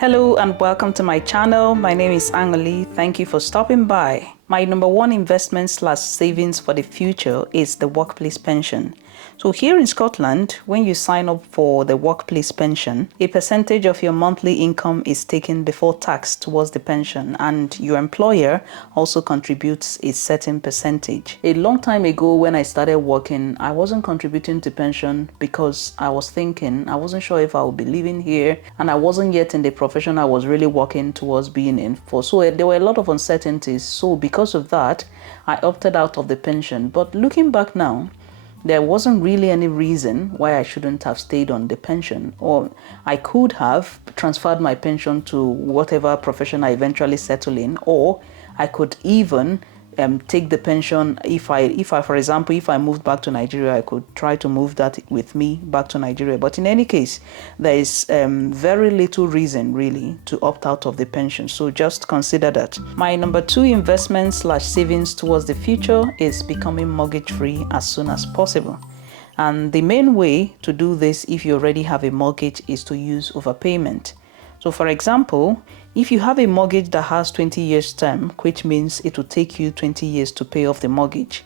Hello and welcome to my channel. My name is Angoli. Thank you for stopping by. My number one investment / savings for the future is the workplace pension. So here in Scotland, when you sign up for the workplace pension, a percentage of your monthly income is taken before tax towards the pension, and your employer also contributes a certain percentage. A long time ago when I started working, I wasn't contributing to pension because I was thinking, I wasn't sure if I would be living here, and I wasn't yet in the profession I was really working towards being in for. So there were a lot of uncertainties. So because of that, I opted out of the pension. But looking back now, there wasn't really any reason why I shouldn't have stayed on the pension, or I could have transferred my pension to whatever profession I eventually settle in, or I could even take the pension if I, for example, if I moved back to Nigeria, I could try to move that with me back to Nigeria. But in any case, there is very little reason really to opt out of the pension. So just consider that. My number two investment / savings towards the future is becoming mortgage free as soon as possible. And the main way to do this, if you already have a mortgage, is to use overpayment. So for example, if you have a mortgage that has 20 years term, which means it will take you 20 years to pay off the mortgage,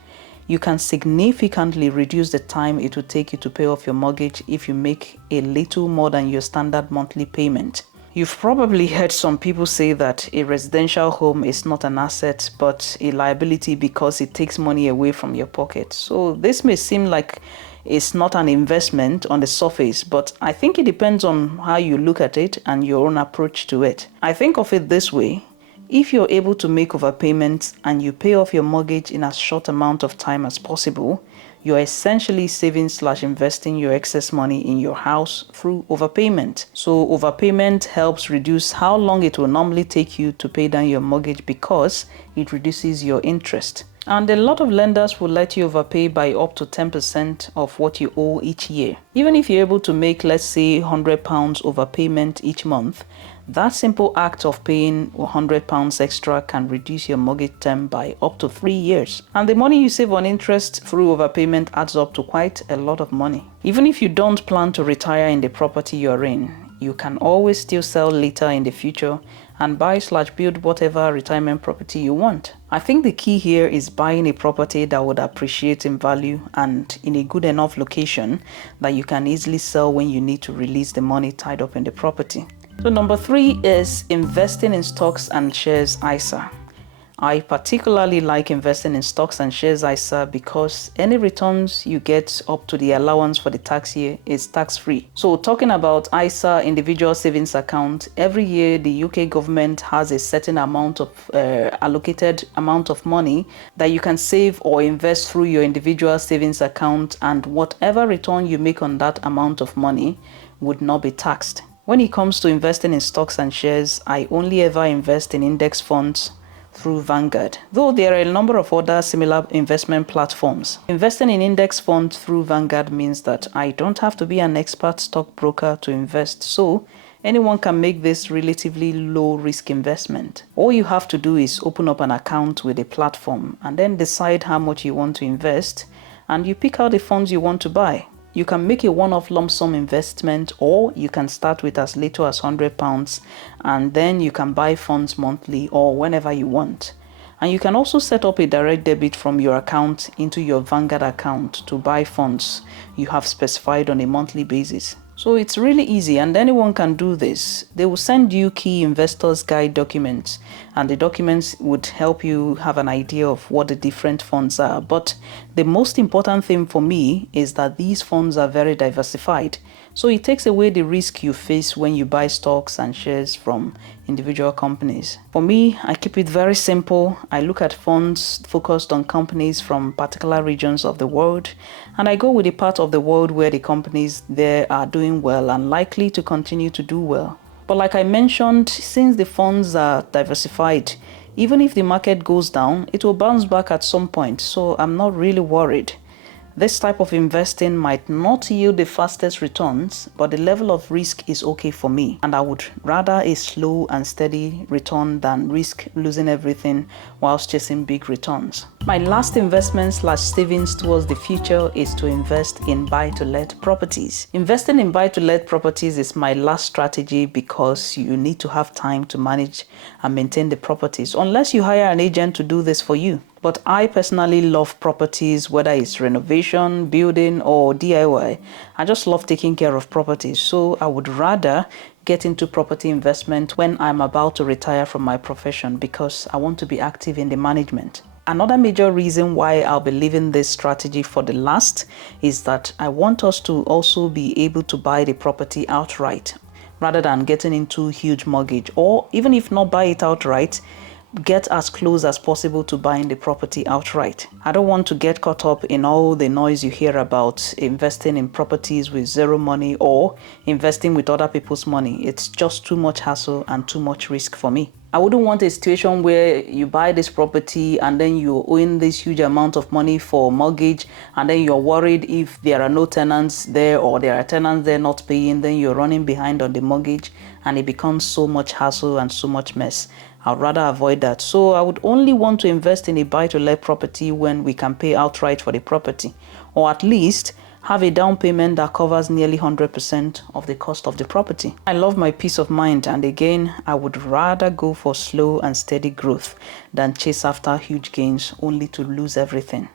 you can significantly reduce the time it will take you to pay off your mortgage if you make a little more than your standard monthly payment. You've probably heard some people say that a residential home is not an asset but a liability because it takes money away from your pocket. So this may seem like it's not an investment on the surface, but I think it depends on how you look at it and your own approach to it. I think of it this way: if you're able to make overpayments and you pay off your mortgage in as short amount of time as possible, you're essentially saving / investing your excess money in your house through overpayment. So overpayment helps reduce how long it will normally take you to pay down your mortgage because it reduces your interest. And a lot of lenders will let you overpay by up to 10% of what you owe each year. Even if you're able to make, let's say, £100 overpayment each month, that simple act of paying £100 extra can reduce your mortgage term by up to 3 years. And the money you save on interest through overpayment adds up to quite a lot of money. Even if you don't plan to retire in the property you're in, you can always still sell later in the future and buy / build whatever retirement property you want. I think the key here is buying a property that would appreciate in value and in a good enough location that you can easily sell when you need to release the money tied up in the property. So number three is investing in stocks and shares ISA. I particularly like investing in stocks and shares ISA because any returns you get up to the allowance for the tax year is tax-free. So talking about ISA, individual savings account, every year the UK government has a certain amount of allocated amount of money that you can save or invest through your individual savings account, and whatever return you make on that amount of money would not be taxed. When it comes to investing in stocks and shares, I only ever invest in index funds through Vanguard, though there are a number of other similar investment platforms. Investing in index funds through Vanguard means that I don't have to be an expert stockbroker to invest, so anyone can make this relatively low risk investment. All you have to do is open up an account with a platform and then decide how much you want to invest, and you pick out the funds you want to buy. You can make a one-off lump sum investment, or you can start with as little as £100 and then you can buy funds monthly or whenever you want. And you can also set up a direct debit from your account into your Vanguard account to buy funds you have specified on a monthly basis. So it's really easy and anyone can do this. They will send you key investors guide documents, and the documents would help you have an idea of what the different funds are. But the most important thing for me is that these funds are very diversified. So it takes away the risk you face when you buy stocks and shares from individual companies. For me, I keep it very simple. I look at funds focused on companies from particular regions of the world, and I go with the part of the world where the companies there are doing well and likely to continue to do well. But like I mentioned, since the funds are diversified, even if the market goes down, it will bounce back at some point, so I'm not really worried. This type of investing might not yield the fastest returns, but the level of risk is okay for me, and I would rather a slow and steady return than risk losing everything whilst chasing big returns. My last investment / savings towards the future is to invest in buy-to-let properties. Investing in buy-to-let properties is my last strategy because you need to have time to manage and maintain the properties, unless you hire an agent to do this for you. But I personally love properties, whether it's renovation, building, or DIY. I just love taking care of properties, so I would rather get into property investment when I'm about to retire from my profession because I want to be active in the management. Another major reason why I'll be leaving this strategy for the last is that I want us to also be able to buy the property outright rather than getting into huge mortgage, or even if not buy it outright, get as close as possible to buying the property outright. I don't want to get caught up in all the noise you hear about investing in properties with zero money or investing with other people's money. It's just too much hassle and too much risk for me. I wouldn't want a situation where you buy this property and then you own this huge amount of money for mortgage, and then you're worried if there are no tenants there or there are tenants there not paying, then you're running behind on the mortgage and it becomes so much hassle and so much mess. I'd rather avoid that. So I would only want to invest in a buy-to-let property when we can pay outright for the property, or at least have a down payment that covers nearly 100% of the cost of the property. I love my peace of mind, and again, I would rather go for slow and steady growth than chase after huge gains only to lose everything.